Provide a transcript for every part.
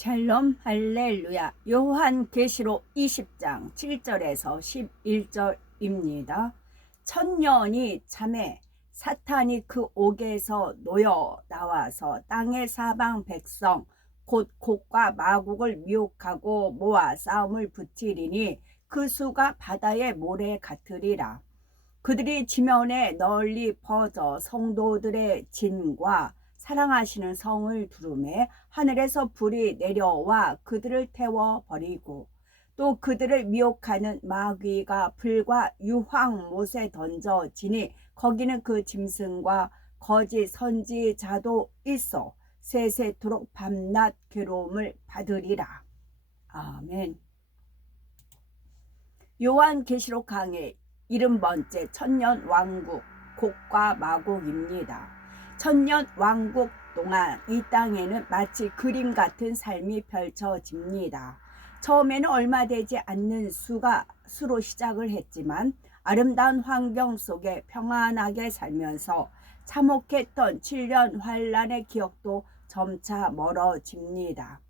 샬롬 할렐루야. 요한계시록 20장 7절에서 11절입니다. 천년이 참에 사탄이 그 옥에서 놓여 나와서 땅의 사방 백성 곧 곡과 마곡을 미혹하고 모아 싸움을 붙이리니 그 수가 바다의 모래 같으리라. 그들이 지면에 널리 퍼져 성도들의 진과 사랑하시는 성을 두루매 하늘에서 불이 내려와 그들을 태워버리고 또 그들을 미혹하는 마귀가 불과 유황못에 던져지니 거기는 그 짐승과 거짓 선지자도 있어 세세토록 밤낮 괴로움을 받으리라. 아멘. 요한계시록 강의 70번째 천년왕국 곡과 마곡입니다. 천년왕국 동안 이 땅에는 마치 그림 같은 삶이 펼쳐집니다. 처음에는 얼마 되지 않는 수로 시작을 했지만 아름다운 환경 속에 평안하게 살면서 참혹했던 7년 환란의 기억도 점차 멀어집니다.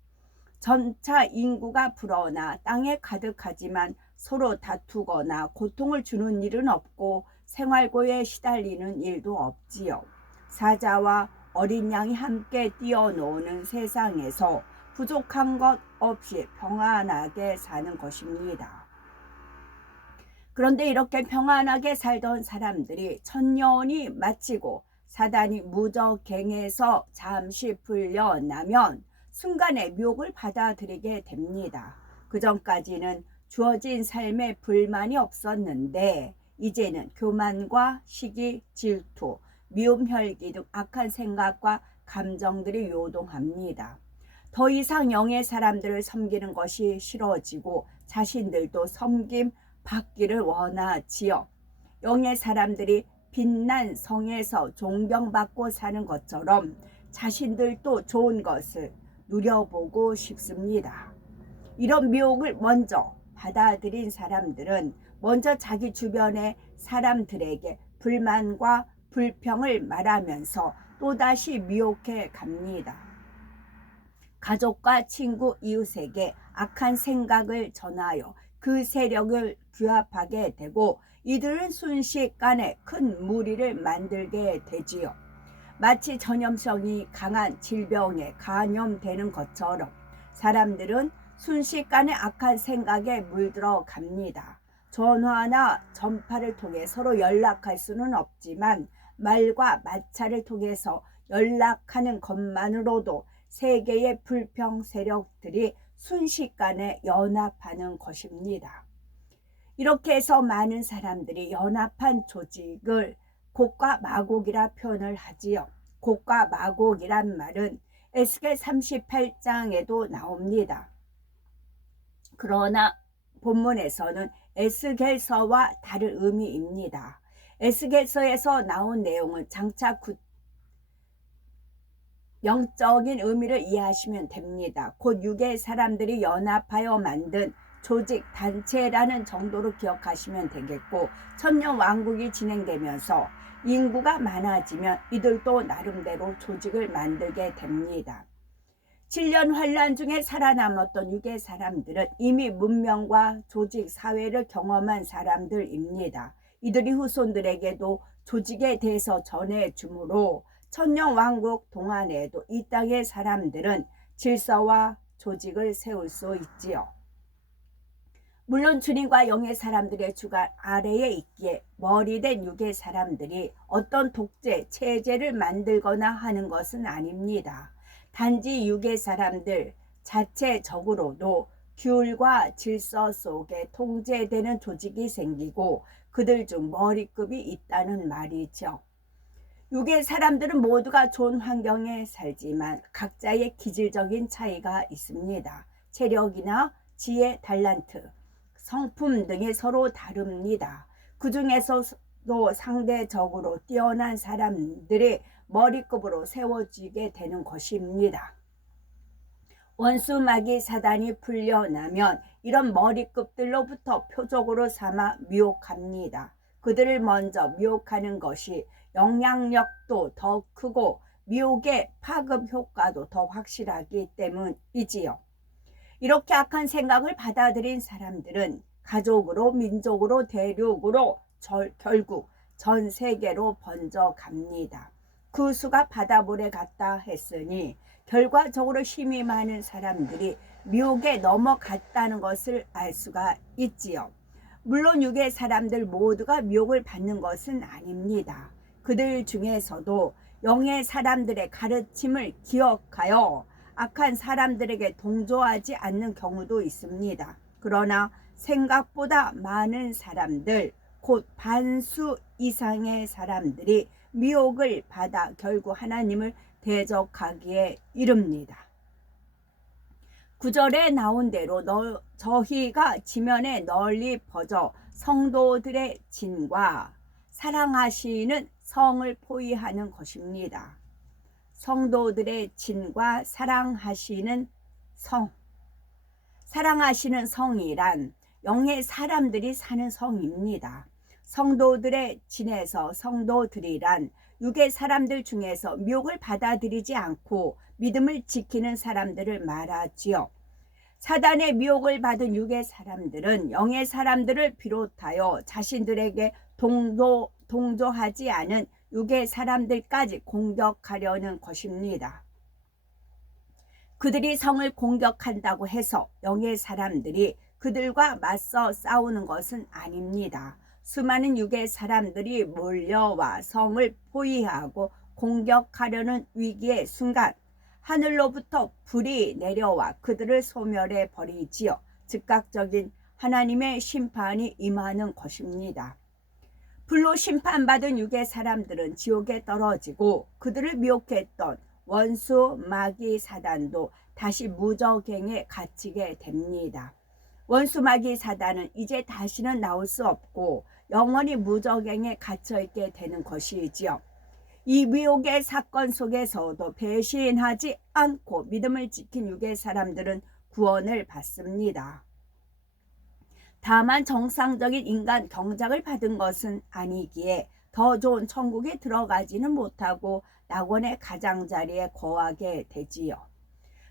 점차 인구가 불어나 땅에 가득하지만 서로 다투거나 고통을 주는 일은 없고 생활고에 시달리는 일도 없지요. 사자와 어린 양이 함께 뛰어노는 세상에서 부족한 것 없이 평안하게 사는 것입니다. 그런데 이렇게 평안하게 살던 사람들이 천년이 마치고 사단이 무적행에서 잠시 풀려나면 순간에 미혹을 받아들이게 됩니다. 그전까지는 주어진 삶에 불만이 없었는데 이제는 교만과 시기, 질투, 미움, 혈기 등 악한 생각과 감정들이 요동합니다. 더 이상 영의 사람들을 섬기는 것이 싫어지고 자신들도 섬김 받기를 원하지요. 영의 사람들이 빛난 성에서 존경받고 사는 것처럼 자신들도 좋은 것을 누려보고 싶습니다. 이런 미혹을 먼저 받아들인 사람들은 먼저 자기 주변의 사람들에게 불만과 불평을 말하면서 또다시 미혹해 갑니다. 가족과 친구, 이웃에게 악한 생각을 전하여 그 세력을 규합하게 되고 이들은 순식간에 큰 무리를 만들게 되지요. 마치 전염성이 강한 질병에 감염되는 것처럼 사람들은 순식간에 악한 생각에 물들어 갑니다. 전화나 전파를 통해 서로 연락할 수는 없지만 말과 마찰을 통해서 연락하는 것만으로도 세계의 불평 세력들이 순식간에 연합하는 것입니다. 이렇게 해서 많은 사람들이 연합한 조직을 곡과 마곡이라 표현을 하지요. 곡과 마곡이란 말은 에스겔 38장에도 나옵니다. 그러나 본문에서는 에스겔서와 다른 의미입니다. 에스겔서에서 나온 내용은 장차 영적인 의미를 이해하시면 됩니다. 곧 육의 사람들이 연합하여 만든 조직, 단체라는 정도로 기억하시면 되겠고, 천년 왕국이 진행되면서 인구가 많아지면 이들도 나름대로 조직을 만들게 됩니다. 7년 환란 중에 살아남았던 육의 사람들은 이미 문명과 조직, 사회를 경험한 사람들입니다. 이들이 후손들에게도 조직에 대해서 전해주므로 천년 왕국 동안에도 이 땅의 사람들은 질서와 조직을 세울 수 있지요. 물론 주님과 영의 사람들의 주관 아래에 있기에 머리된 육의 사람들이 어떤 독재, 체제를 만들거나 하는 것은 아닙니다. 단지 육의 사람들 자체적으로도 규율과 질서 속에 통제되는 조직이 생기고 그들 중 머리급이 있다는 말이죠. 육의 사람들은 모두가 좋은 환경에 살지만 각자의 기질적인 차이가 있습니다. 체력이나 지혜, 달란트, 성품 등이 서로 다릅니다. 그 중에서도 상대적으로 뛰어난 사람들이 머리급으로 세워지게 되는 것입니다. 원수마귀 사단이 풀려나면 이런 머리급들로부터 표적으로 삼아 미혹합니다. 그들을 먼저 미혹하는 것이 영향력도 더 크고 미혹의 파급 효과도 더 확실하기 때문이지요. 이렇게 악한 생각을 받아들인 사람들은 가족으로, 민족으로, 대륙으로 결국 전 세계로 번져갑니다. 그 수가 바다물에 갔다 했으니 결과적으로 힘이 많은 사람들이 미혹에 넘어갔다는 것을 알 수가 있지요. 물론 육의 사람들 모두가 미혹을 받는 것은 아닙니다. 그들 중에서도 영의 사람들의 가르침을 기억하여 악한 사람들에게 동조하지 않는 경우도 있습니다. 그러나 생각보다 많은 사람들, 곧 반수 이상의 사람들이 미혹을 받아 결국 하나님을 대적하기에 이릅니다. 9절에 나온 대로 저희가 지면에 널리 퍼져 성도들의 진과 사랑하시는 성을 포위하는 것입니다. 성도들의 진과 사랑하시는 성. 사랑하시는 성이란 영의 사람들이 사는 성입니다. 성도들의 진에서 성도들이란 육의 사람들 중에서 미혹을 받아들이지 않고 믿음을 지키는 사람들을 말하지요. 사단의 미혹을 받은 육의 사람들은 영의 사람들을 비롯하여 자신들에게 동조하지 않은 육의 사람들까지 공격하려는 것입니다. 그들이 성을 공격한다고 해서 영의 사람들이 그들과 맞서 싸우는 것은 아닙니다. 수많은 육의 사람들이 몰려와 성을 포위하고 공격하려는 위기의 순간 하늘로부터 불이 내려와 그들을 소멸해 버리지요. 즉각적인 하나님의 심판이 임하는 것입니다. 불로 심판받은 육의 사람들은 지옥에 떨어지고 그들을 미혹했던 원수 마귀 사단도 다시 무저갱에 갇히게 됩니다. 원수 마귀 사단은 이제 다시는 나올 수 없고 영원히 무저갱에 갇혀있게 되는 것이지요. 이 미혹의 사건 속에서도 배신하지 않고 믿음을 지킨 육의 사람들은 구원을 받습니다. 다만 정상적인 인간 경작을 받은 것은 아니기에 더 좋은 천국에 들어가지는 못하고 낙원의 가장자리에 거하게 되지요.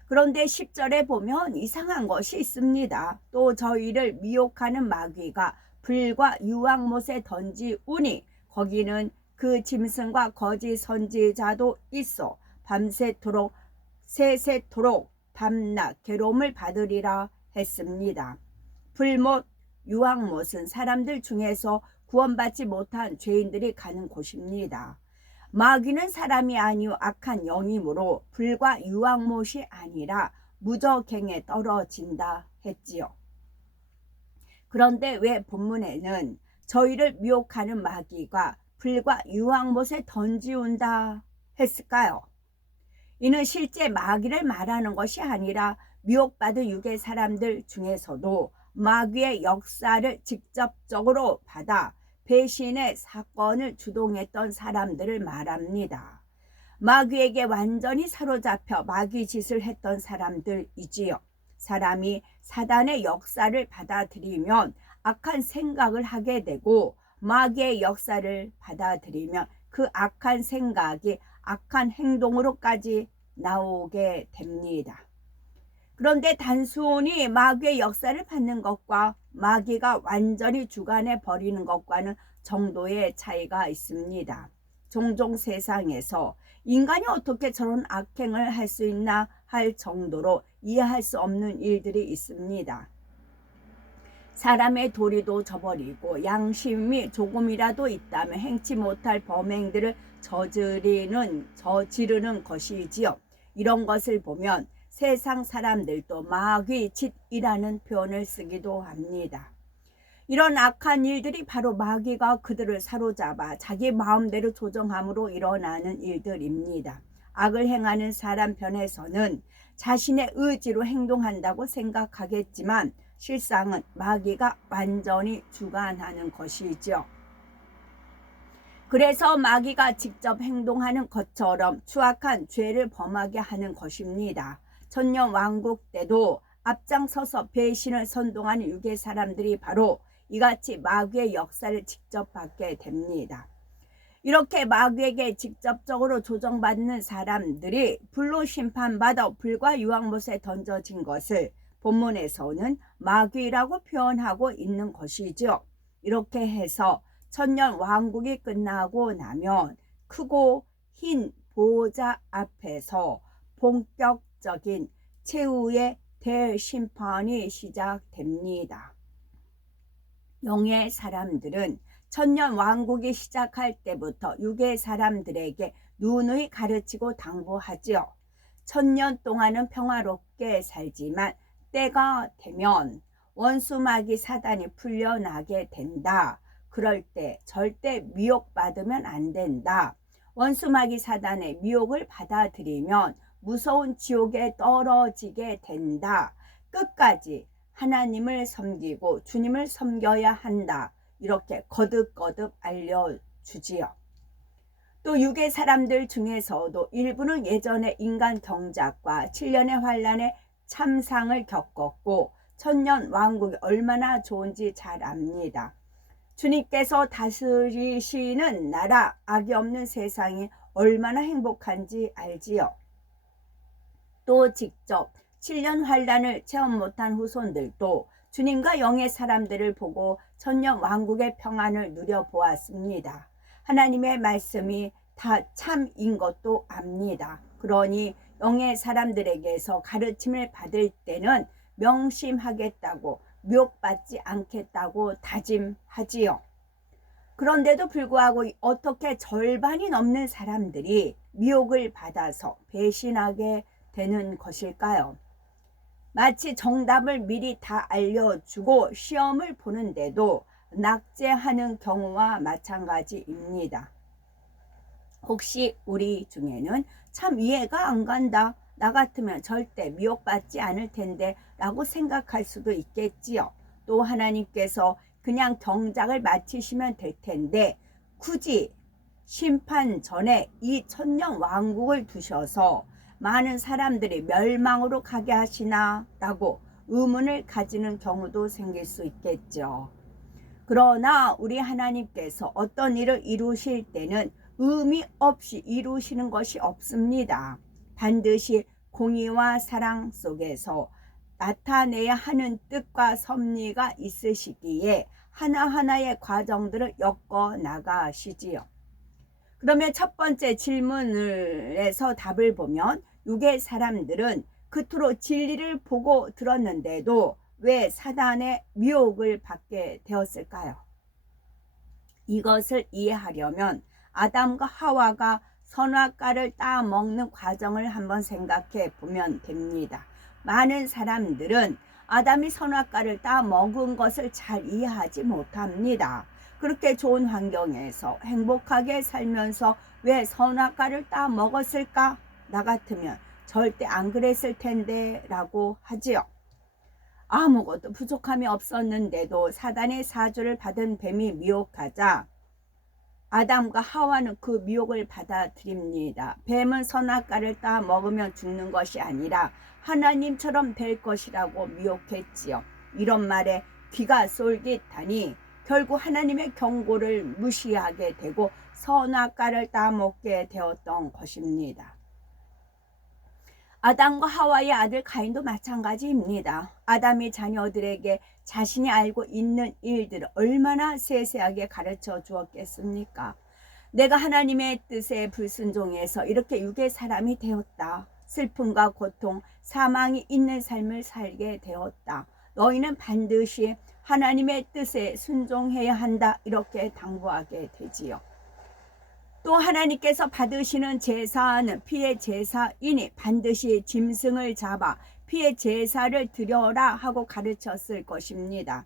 그런데 10절에 보면 이상한 것이 있습니다. 또 저희를 미혹하는 마귀가 불과 유황못에 던지우니 거기는 그 짐승과 거짓 선지자도 있어 밤새도록 새새토록 밤낮 괴로움을 받으리라 했습니다. 불못, 유황못은 사람들 중에서 구원받지 못한 죄인들이 가는 곳입니다. 마귀는 사람이 아니오 악한 영이므로 불과 유황못이 아니라 무저갱에 떨어진다 했지요. 그런데 왜 본문에는 저희를 미혹하는 마귀가 불과 유황못에 던지운다 했을까요? 이는 실제 마귀를 말하는 것이 아니라 미혹받은 육의 사람들 중에서도 마귀의 역사를 직접적으로 받아 배신의 사건을 주동했던 사람들을 말합니다. 마귀에게 완전히 사로잡혀 마귀 짓을 했던 사람들이지요. 사람이 사단의 역사를 받아들이면 악한 생각을 하게 되고 마귀의 역사를 받아들이면 그 악한 생각이 악한 행동으로까지 나오게 됩니다. 그런데 단순히 마귀의 역사를 받는 것과 마귀가 완전히 주관해 버리는 것과는 정도의 차이가 있습니다. 종종 세상에서 인간이 어떻게 저런 악행을 할 수 있나 할 정도로 이해할 수 없는 일들이 있습니다. 사람의 도리도 저버리고 양심이 조금이라도 있다면 행치 못할 범행들을 저지르는 것이지요. 이런 것을 보면 세상 사람들도 마귀 짓이라는 표현을 쓰기도 합니다. 이런 악한 일들이 바로 마귀가 그들을 사로잡아 자기 마음대로 조정함으로 일어나는 일들입니다. 악을 행하는 사람 편에서는 자신의 의지로 행동한다고 생각하겠지만 실상은 마귀가 완전히 주관하는 것이죠. 그래서 마귀가 직접 행동하는 것처럼 추악한 죄를 범하게 하는 것입니다. 천년 왕국 때도 앞장서서 배신을 선동하는 육의 사람들이 바로 이같이 마귀의 역사를 직접 받게 됩니다. 이렇게 마귀에게 직접적으로 조정받는 사람들이 불로 심판받아 불과 유황못에 던져진 것을 본문에서는 마귀라고 표현하고 있는 것이죠. 이렇게 해서 천년 왕국이 끝나고 나면 크고 흰 보호자 앞에서 본격적인 최후의 대심판이 시작됩니다. 영의 사람들은 천년 왕국이 시작할 때부터 육의 사람들에게 누누이 가르치고 당부하지요. 천년 동안은 평화롭게 살지만 때가 되면 원수마귀 사단이 풀려나게 된다. 그럴 때 절대 미혹받으면 안 된다. 원수마귀 사단의 미혹을 받아들이면 무서운 지옥에 떨어지게 된다. 끝까지 하나님을 섬기고 주님을 섬겨야 한다. 이렇게 거듭거듭 알려주지요. 또 육의 사람들 중에서도 일부는 예전에 인간 경작과 7년의 환란의 참상을 겪었고 천년 왕국이 얼마나 좋은지 잘 압니다. 주님께서 다스리시는 나라, 악이 없는 세상이 얼마나 행복한지 알지요. 또 직접 7년 환란을 체험 못한 후손들도 주님과 영의 사람들을 보고 천년 왕국의 평안을 누려보았습니다. 하나님의 말씀이 다 참인 것도 압니다. 그러니 영의 사람들에게서 가르침을 받을 때는 명심하겠다고 미혹받지 않겠다고 다짐하지요. 그런데도 불구하고 어떻게 절반이 넘는 사람들이 미혹을 받아서 배신하게 되는 것일까요? 마치 정답을 미리 다 알려주고 시험을 보는데도 낙제하는 경우와 마찬가지입니다. 혹시 우리 중에는 참 이해가 안 간다, 나 같으면 절대 미혹받지 않을 텐데 라고 생각할 수도 있겠지요. 또 하나님께서 그냥 경작을 마치시면 될 텐데 굳이 심판 전에 이 천년 왕국을 두셔서 많은 사람들이 멸망으로 가게 하시나 라고 의문을 가지는 경우도 생길 수 있겠죠. 그러나 우리 하나님께서 어떤 일을 이루실 때는 의미 없이 이루시는 것이 없습니다. 반드시 공의와 사랑 속에서 나타내야 하는 뜻과 섭리가 있으시기에 하나하나의 과정들을 엮어 나가시지요. 그러면 첫 번째 질문에서 답을 보면 육의 사람들은 그토록 진리를 보고 들었는데도 왜 사단의 미혹을 받게 되었을까요? 이것을 이해하려면 아담과 하와가 선악과를 따먹는 과정을 한번 생각해 보면 됩니다. 많은 사람들은 아담이 선악과를 따먹은 것을 잘 이해하지 못합니다. 그렇게 좋은 환경에서 행복하게 살면서 왜 선악과를 따먹었을까? 나 같으면 절대 안 그랬을 텐데 라고 하지요. 아무것도 부족함이 없었는데도 사단의 사주를 받은 뱀이 미혹하자 아담과 하와는 그 미혹을 받아들입니다. 뱀은 선악과를 따 먹으면 죽는 것이 아니라 하나님처럼 될 것이라고 미혹했지요. 이런 말에 귀가 쏠깃하니 결국 하나님의 경고를 무시하게 되고 선악과를 따 먹게 되었던 것입니다. 아담과 하와의 아들 가인도 마찬가지입니다. 아담이 자녀들에게 자신이 알고 있는 일들을 얼마나 세세하게 가르쳐 주었겠습니까? 내가 하나님의 뜻에 불순종해서 이렇게 육의 사람이 되었다. 슬픔과 고통, 사망이 있는 삶을 살게 되었다. 너희는 반드시 하나님의 뜻에 순종해야 한다. 이렇게 당부하게 되지요. 또 하나님께서 받으시는 제사는 피의 제사이니 반드시 짐승을 잡아 피의 제사를 드려라 하고 가르쳤을 것입니다.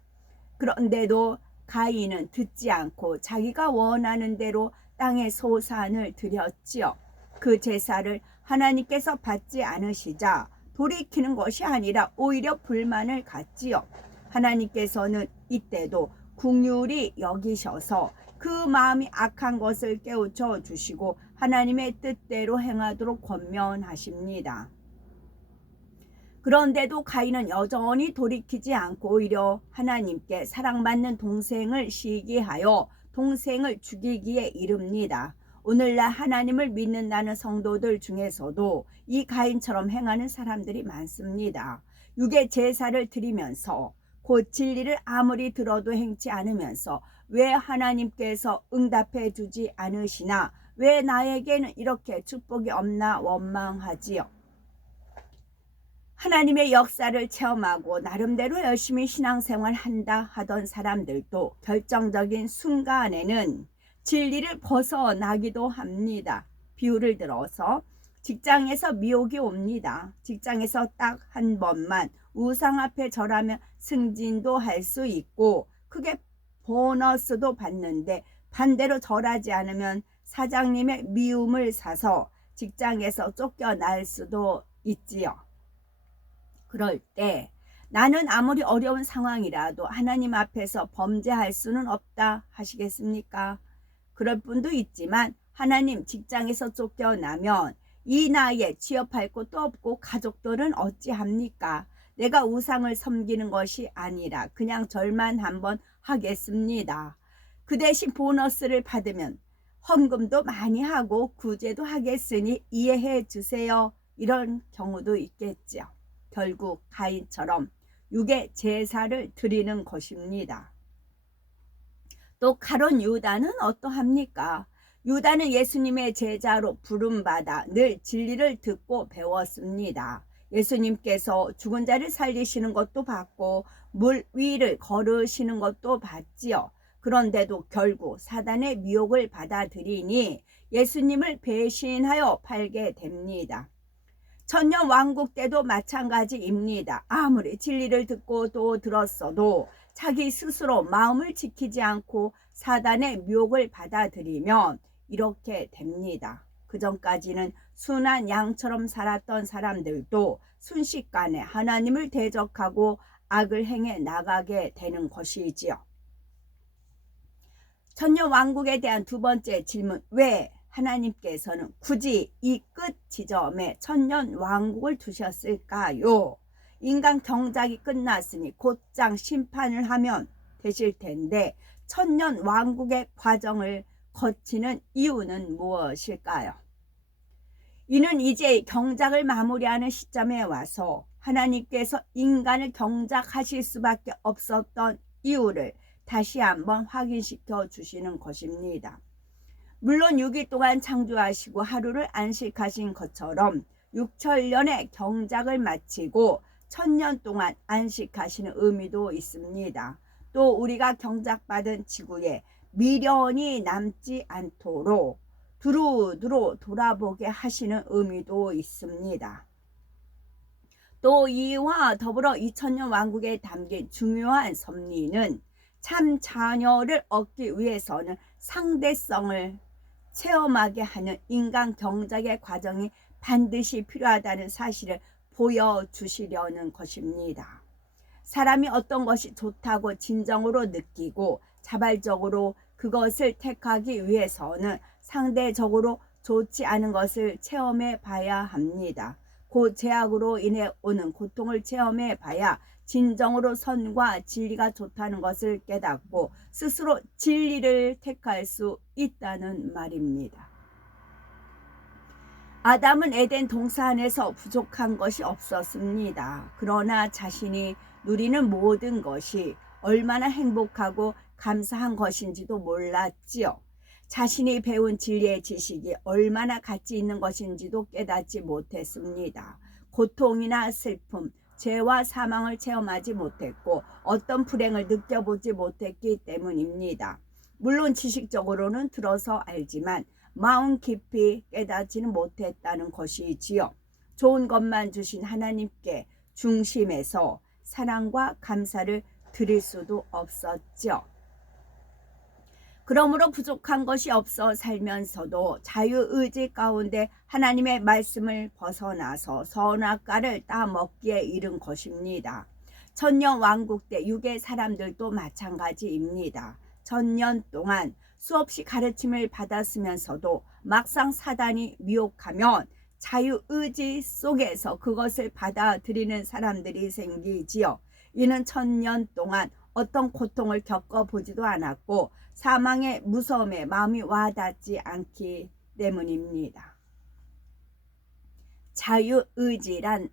그런데도 가인은 듣지 않고 자기가 원하는 대로 땅의 소산을 드렸지요. 그 제사를 하나님께서 받지 않으시자 돌이키는 것이 아니라 오히려 불만을 갖지요. 하나님께서는 이때도 긍휼히 여기셔서 그 마음이 악한 것을 깨우쳐 주시고 하나님의 뜻대로 행하도록 권면하십니다. 그런데도 가인은 여전히 돌이키지 않고 오히려 하나님께 사랑받는 동생을 시기하여 동생을 죽이기에 이릅니다. 오늘날 하나님을 믿는다는 성도들 중에서도 이 가인처럼 행하는 사람들이 많습니다. 육의 제사를 드리면서 곧 진리를 아무리 들어도 행치 않으면서 왜 하나님께서 응답해 주지 않으시나, 왜 나에게는 이렇게 축복이 없나 원망하지요. 하나님의 역사를 체험하고 나름대로 열심히 신앙생활 한다 하던 사람들도 결정적인 순간에는 진리를 벗어나기도 합니다. 비유를 들어서 직장에서 미혹이 옵니다. 직장에서 딱 한 번만 우상 앞에 절하면 승진도 할 수 있고 크게 보너스도 받는데, 반대로 절하지 않으면 사장님의 미움을 사서 직장에서 쫓겨날 수도 있지요. 그럴 때 나는 아무리 어려운 상황이라도 하나님 앞에서 범죄할 수는 없다 하시겠습니까? 그럴 분도 있지만, 하나님 직장에서 쫓겨나면 이 나이에 취업할 곳도 없고 가족들은 어찌합니까? 내가 우상을 섬기는 것이 아니라 그냥 절만 한번 하겠습니다. 그 대신 보너스를 받으면 헌금도 많이 하고 구제도 하겠으니 이해해 주세요. 이런 경우도 있겠죠. 결국 가인처럼 육의 제사를 드리는 것입니다. 또 가룟 유다는 어떠합니까? 유다는 예수님의 제자로 부름받아 늘 진리를 듣고 배웠습니다. 예수님께서 죽은 자를 살리시는 것도 봤고 물 위를 걸으시는 것도 봤지요. 그런데도 결국 사단의 미혹을 받아들이니 예수님을 배신하여 팔게 됩니다. 천년 왕국 때도 마찬가지입니다. 아무리 진리를 듣고 또 들었어도 자기 스스로 마음을 지키지 않고 사단의 미혹을 받아들이면 이렇게 됩니다. 그전까지는 순한 양처럼 살았던 사람들도 순식간에 하나님을 대적하고 악을 행해 나가게 되는 것이지요. 천년 왕국에 대한 두 번째 질문, 왜 하나님께서는 굳이 이 끝 지점에 천년 왕국을 두셨을까요? 인간 경작이 끝났으니 곧장 심판을 하면 되실 텐데 천년 왕국의 과정을 거치는 이유는 무엇일까요? 이는 이제 경작을 마무리하는 시점에 와서 하나님께서 인간을 경작하실 수밖에 없었던 이유를 다시 한번 확인시켜 주시는 것입니다. 물론 6일 동안 창조하시고 하루를 안식하신 것처럼 6천년의 경작을 마치고 1000년 동안 안식하시는 의미도 있습니다. 또 우리가 경작받은 지구에 미련이 남지 않도록 두루두루 돌아보게 하시는 의미도 있습니다. 또 이와 더불어 2000년 왕국에 담긴 중요한 섭리는 참 자녀를 얻기 위해서는 상대성을 체험하게 하는 인간 경작의 과정이 반드시 필요하다는 사실을 보여주시려는 것입니다. 사람이 어떤 것이 좋다고 진정으로 느끼고 자발적으로 그것을 택하기 위해서는 상대적으로 좋지 않은 것을 체험해 봐야 합니다. 그 제약으로 인해 오는 고통을 체험해 봐야 진정으로 선과 진리가 좋다는 것을 깨닫고 스스로 진리를 택할 수 있다는 말입니다. 아담은 에덴 동산 안에서 부족한 것이 없었습니다. 그러나 자신이 누리는 모든 것이 얼마나 행복하고 감사한 것인지도 몰랐지요. 자신이 배운 진리의 지식이 얼마나 가치 있는 것인지도 깨닫지 못했습니다. 고통이나 슬픔, 죄와 사망을 체험하지 못했고 어떤 불행을 느껴보지 못했기 때문입니다. 물론 지식적으로는 들어서 알지만 마음 깊이 깨닫지는 못했다는 것이지요. 좋은 것만 주신 하나님께 중심에서 사랑과 감사를 드릴 수도 없었죠. 그러므로 부족한 것이 없어 살면서도 자유의지 가운데 하나님의 말씀을 벗어나서 선악과를 따먹기에 이른 것입니다. 천년 왕국 때 육의 사람들도 마찬가지입니다. 천년 동안 수없이 가르침을 받았으면서도 막상 사단이 미혹하면 자유의지 속에서 그것을 받아들이는 사람들이 생기지요. 이는 천년 동안 어떤 고통을 겪어보지도 않았고 사망의 무서움에 마음이 와닿지 않기 때문입니다. 자유의지란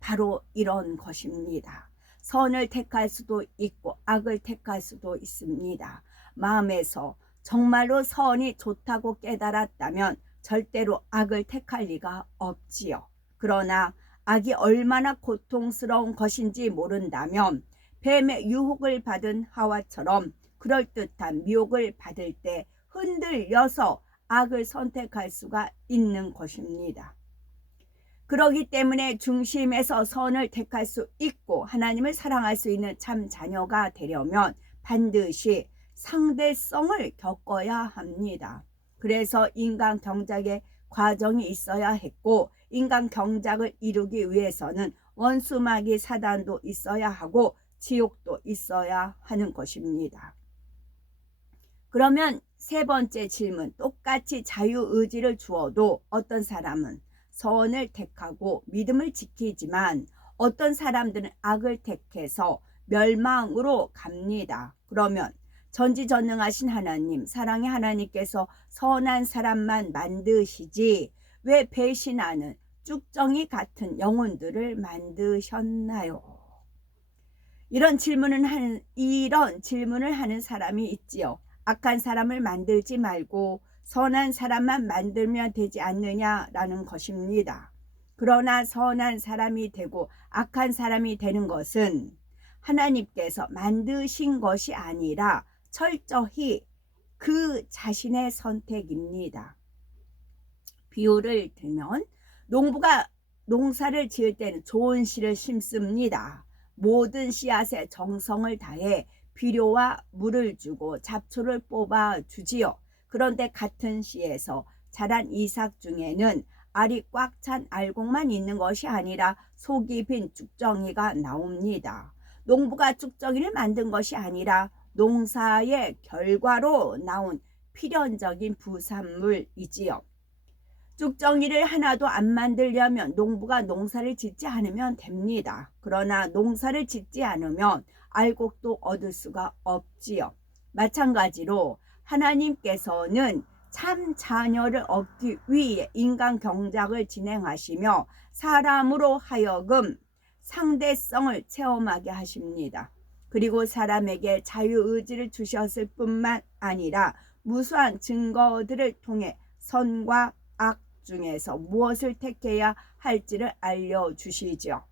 바로 이런 것입니다. 선을 택할 수도 있고 악을 택할 수도 있습니다. 마음에서 정말로 선이 좋다고 깨달았다면 절대로 악을 택할 리가 없지요. 그러나 악이 얼마나 고통스러운 것인지 모른다면 뱀의 유혹을 받은 하와처럼 그럴듯한 미혹을 받을 때 흔들려서 악을 선택할 수가 있는 것입니다. 그러기 때문에 중심에서 선을 택할 수 있고 하나님을 사랑할 수 있는 참 자녀가 되려면 반드시 상대성을 겪어야 합니다. 그래서 인간 경작의 과정이 있어야 했고 인간 경작을 이루기 위해서는 원수마귀 사단도 있어야 하고 지옥도 있어야 하는 것입니다. 그러면 세 번째 질문, 똑같이 자유의지를 주어도 어떤 사람은 선을 택하고 믿음을 지키지만 어떤 사람들은 악을 택해서 멸망으로 갑니다. 그러면 전지전능하신 하나님, 사랑의 하나님께서 선한 사람만 만드시지 왜 배신하는 쭉정이 같은 영혼들을 만드셨나요? 이런 질문을 하는 사람이 있지요. 악한 사람을 만들지 말고 선한 사람만 만들면 되지 않느냐라는 것입니다. 그러나 선한 사람이 되고 악한 사람이 되는 것은 하나님께서 만드신 것이 아니라 철저히 그 자신의 선택입니다. 비유를 들면 농부가 농사를 지을 때는 좋은 씨를 심습니다. 모든 씨앗에 정성을 다해 비료와 물을 주고 잡초를 뽑아 주지요. 그런데 같은 씨에서 자란 이삭 중에는 알이 꽉 찬 알곡만 있는 것이 아니라 속이 빈 쭉정이가 나옵니다. 농부가 쭉정이를 만든 것이 아니라 농사의 결과로 나온 필연적인 부산물이지요. 쭉정이를 하나도 안 만들려면 농부가 농사를 짓지 않으면 됩니다. 그러나 농사를 짓지 않으면 알곡도 얻을 수가 없지요. 마찬가지로 하나님께서는 참 자녀를 얻기 위해 인간 경작을 진행하시며 사람으로 하여금 상대성을 체험하게 하십니다. 그리고 사람에게 자유의지를 주셨을 뿐만 아니라 무수한 증거들을 통해 선과 악 중에서 무엇을 택해야 할지를 알려주시죠.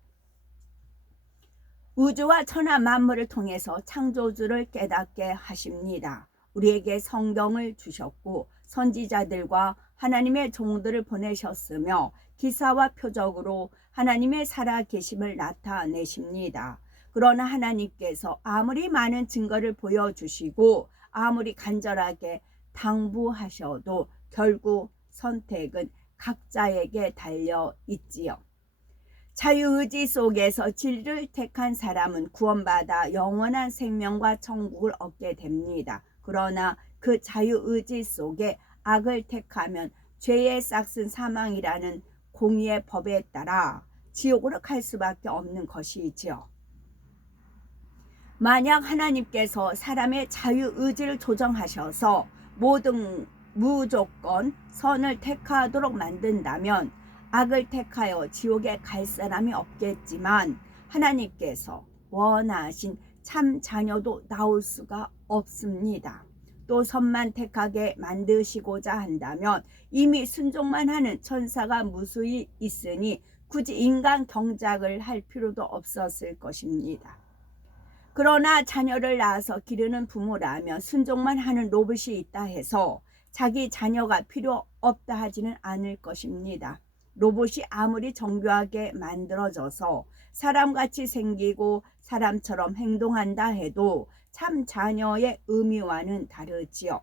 우주와 천하 만물을 통해서 창조주를 깨닫게 하십니다. 우리에게 성경을 주셨고 선지자들과 하나님의 종들을 보내셨으며 기사와 표적으로 하나님의 살아계심을 나타내십니다. 그러나 하나님께서 아무리 많은 증거를 보여주시고 아무리 간절하게 당부하셔도 결국 선택은 각자에게 달려 있지요. 자유의지 속에서 진리를 택한 사람은 구원받아 영원한 생명과 천국을 얻게 됩니다. 그러나 그 자유의지 속에 악을 택하면 죄의 싹슨 사망이라는 공의의 법에 따라 지옥으로 갈 수밖에 없는 것이지요. 만약 하나님께서 사람의 자유의지를 조정하셔서 무조건 선을 택하도록 만든다면 악을 택하여 지옥에 갈 사람이 없겠지만 하나님께서 원하신 참 자녀도 나올 수가 없습니다. 또 선만 택하게 만드시고자 한다면 이미 순종만 하는 천사가 무수히 있으니 굳이 인간 경작을 할 필요도 없었을 것입니다. 그러나 자녀를 낳아서 기르는 부모라면 순종만 하는 로봇이 있다 해서 자기 자녀가 필요 없다 하지는 않을 것입니다. 로봇이 아무리 정교하게 만들어져서 사람같이 생기고 사람처럼 행동한다 해도 참 자녀의 의미와는 다르지요.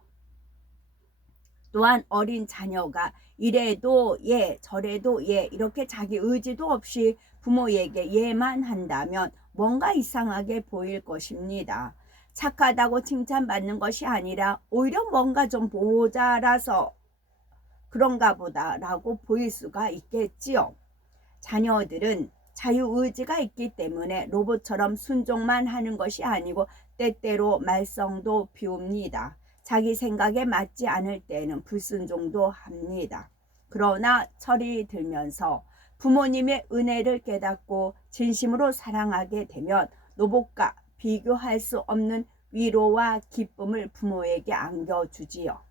또한 어린 자녀가 이래도 예 저래도 예 이렇게 자기 의지도 없이 부모에게 예만 한다면 뭔가 이상하게 보일 것입니다. 착하다고 칭찬받는 것이 아니라 오히려 뭔가 좀 모자라서 그런가 보다라고 보일 수가 있겠지요. 자녀들은 자유의지가 있기 때문에 로봇처럼 순종만 하는 것이 아니고 때때로 말썽도 피웁니다. 자기 생각에 맞지 않을 때는 불순종도 합니다. 그러나 철이 들면서 부모님의 은혜를 깨닫고 진심으로 사랑하게 되면 노복과 비교할 수 없는 위로와 기쁨을 부모에게 안겨주지요.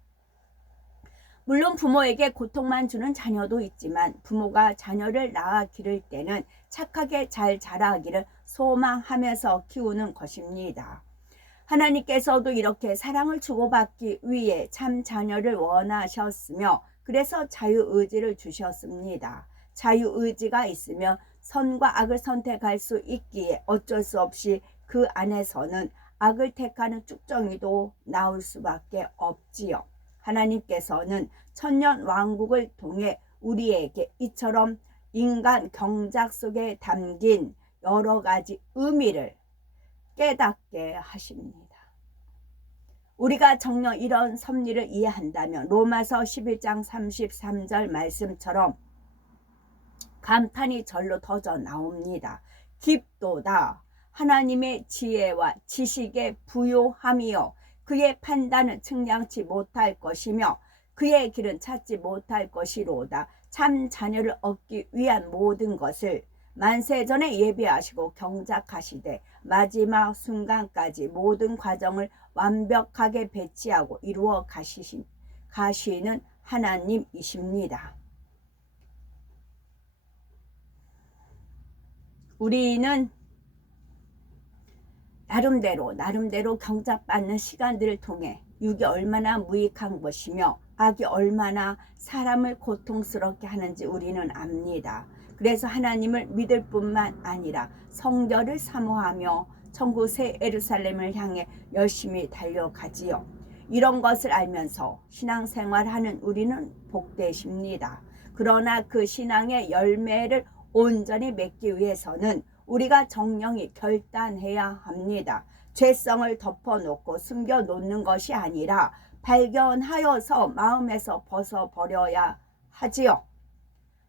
물론 부모에게 고통만 주는 자녀도 있지만 부모가 자녀를 낳아 기를 때는 착하게 잘 자라기를 소망하면서 키우는 것입니다. 하나님께서도 이렇게 사랑을 주고받기 위해 참 자녀를 원하셨으며 그래서 자유의지를 주셨습니다. 자유의지가 있으면 선과 악을 선택할 수 있기에 어쩔 수 없이 그 안에서는 악을 택하는 쭉정이도 나올 수밖에 없지요. 하나님께서는 천년 왕국을 통해 우리에게 이처럼 인간 경작 속에 담긴 여러 가지 의미를 깨닫게 하십니다. 우리가 정녕 이런 섭리를 이해한다면 로마서 11장 33절 말씀처럼 감탄이 절로 터져 나옵니다. 깊도다 하나님의 지혜와 지식의 부요함이요 그의 판단은 측량치 못할 것이며 그의 길은 찾지 못할 것이로다. 참 자녀를 얻기 위한 모든 것을 만세전에 예비하시고 경작하시되 마지막 순간까지 모든 과정을 완벽하게 배치하고 이루어 가시는 하나님이십니다. 우리는 나름대로 경작받는 시간들을 통해 육이 얼마나 무익한 것이며 악이 얼마나 사람을 고통스럽게 하는지 우리는 압니다. 그래서 하나님을 믿을 뿐만 아니라 성결을 사모하며 천국 새 예루살렘을 향해 열심히 달려가지요. 이런 것을 알면서 신앙생활하는 우리는 복되십니다. 그러나 그 신앙의 열매를 온전히 맺기 위해서는 우리가 정령이 결단해야 합니다. 죄성을 덮어놓고 숨겨놓는 것이 아니라 발견하여서 마음에서 벗어버려야 하지요.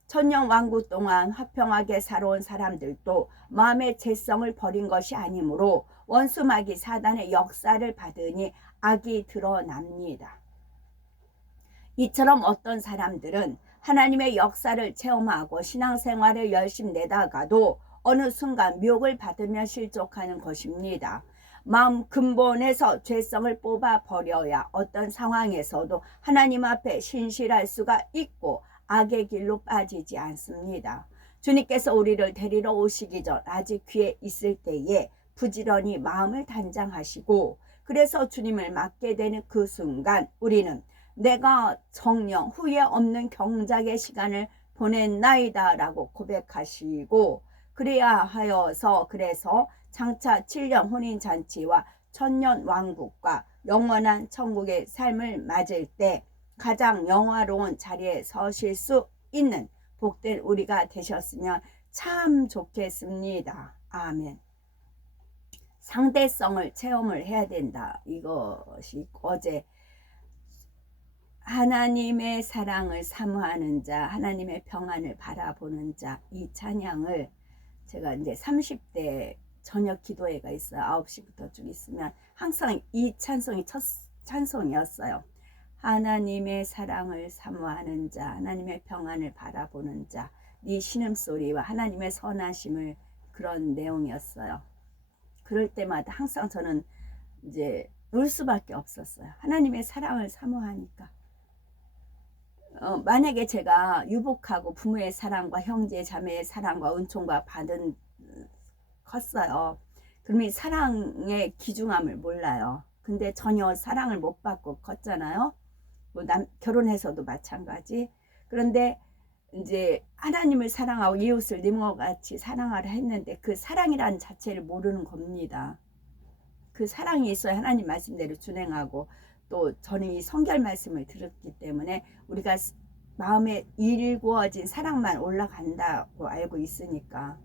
천년왕국 동안 화평하게 살아온 사람들도 마음의 죄성을 버린 것이 아니므로 원수마귀 사단의 역사를 받으니 악이 드러납니다. 이처럼 어떤 사람들은 하나님의 역사를 체험하고 신앙생활을 열심히 내다가도 어느 순간 미혹을 받으며 실족하는 것입니다. 마음 근본에서 죄성을 뽑아버려야 어떤 상황에서도 하나님 앞에 신실할 수가 있고 악의 길로 빠지지 않습니다. 주님께서 우리를 데리러 오시기 전 아직 귀에 있을 때에 부지런히 마음을 단장하시고 그래서 주님을 맞게 되는 그 순간 우리는 내가 정령 후회 없는 경작의 시간을 보냈나이다 라고 고백하시고 그래야 하여서 그래서 장차 7년 혼인잔치와 천년 왕국과 영원한 천국의 삶을 맞을 때 가장 영화로운 자리에 서실 수 있는 복된 우리가 되셨으면 참 좋겠습니다. 아멘. 상대성을 체험을 해야 된다. 이것이 어제 하나님의 사랑을 사모하는 자, 하나님의 평안을 바라보는 자, 이 찬양을 제가 이제 30대 저녁 기도회가 있어요. 9시부터 쭉 있으면 항상 이 찬송이 첫 찬송이었어요. 하나님의 사랑을 사모하는 자, 하나님의 평안을 바라보는 자, 네 신음소리와 하나님의 선하심을 그런 내용이었어요. 그럴 때마다 항상 저는 이제 울 수밖에 없었어요. 하나님의 사랑을 사모하니까. 만약에 제가 유복하고 부모의 사랑과 형제 자매의 사랑과 은총과 받은 컸어요. 그러면 사랑의 귀중함을 몰라요. 근데 전혀 사랑을 못 받고 컸잖아요. 뭐 결혼해서도 마찬가지. 그런데 이제 하나님을 사랑하고 이웃을 님과 같이 사랑하라 했는데 그 사랑이라는 자체를 모르는 겁니다. 그 사랑이 있어야 하나님 말씀대로 준행하고 또 저는 이 성결 말씀을 들었기 때문에 우리가 마음에 일구어진 사랑만 올라간다고 알고 있으니까.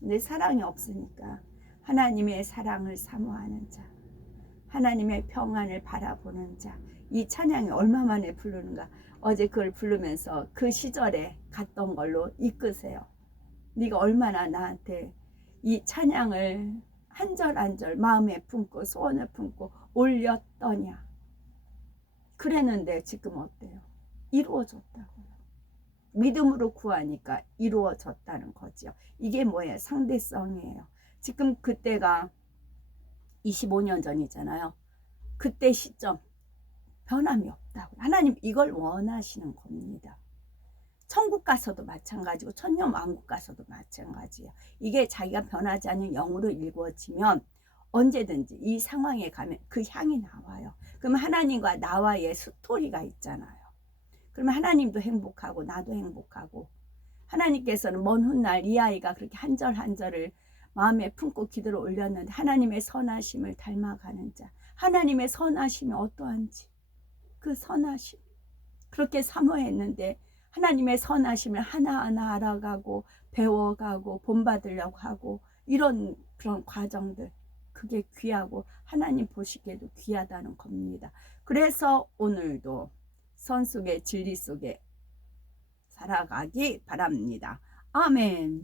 근데 사랑이 없으니까 하나님의 사랑을 사모하는 자, 하나님의 평안을 바라보는 자, 이 찬양이 얼마만에 부르는가. 어제 그걸 부르면서 그 시절에 갔던 걸로 이끄세요. 네가 얼마나 나한테 이 찬양을 한 절 한 절 마음에 품고 소원을 품고 올렸더냐. 그랬는데 지금 어때요? 이루어졌다고요. 믿음으로 구하니까 이루어졌다는 거죠. 이게 뭐예요? 상대성이에요. 지금 그때가 25년 전이잖아요. 그때 시점 변함이 없다고. 하나님 이걸 원하시는 겁니다. 천국 가서도 마찬가지고 천년왕국 가서도 마찬가지예요. 이게 자기가 변하지 않는 영으로 이루어지면 언제든지 이 상황에 가면 그 향이 나와요. 그러면 하나님과 나와의 스토리가 있잖아요. 그러면 하나님도 행복하고 나도 행복하고, 하나님께서는 먼 훗날 이 아이가 그렇게 한 절 한 절을 마음에 품고 기도를 올렸는데 하나님의 선하심을 닮아가는 자, 하나님의 선하심이 어떠한지 그 선하심 그렇게 사모했는데 하나님의 선하심을 하나하나 알아가고 배워가고 본받으려고 하고 이런 그런 과정들, 그게 귀하고 하나님 보시기에도 귀하다는 겁니다. 그래서 오늘도 선 속에 진리 속에 살아가기 바랍니다. 아멘.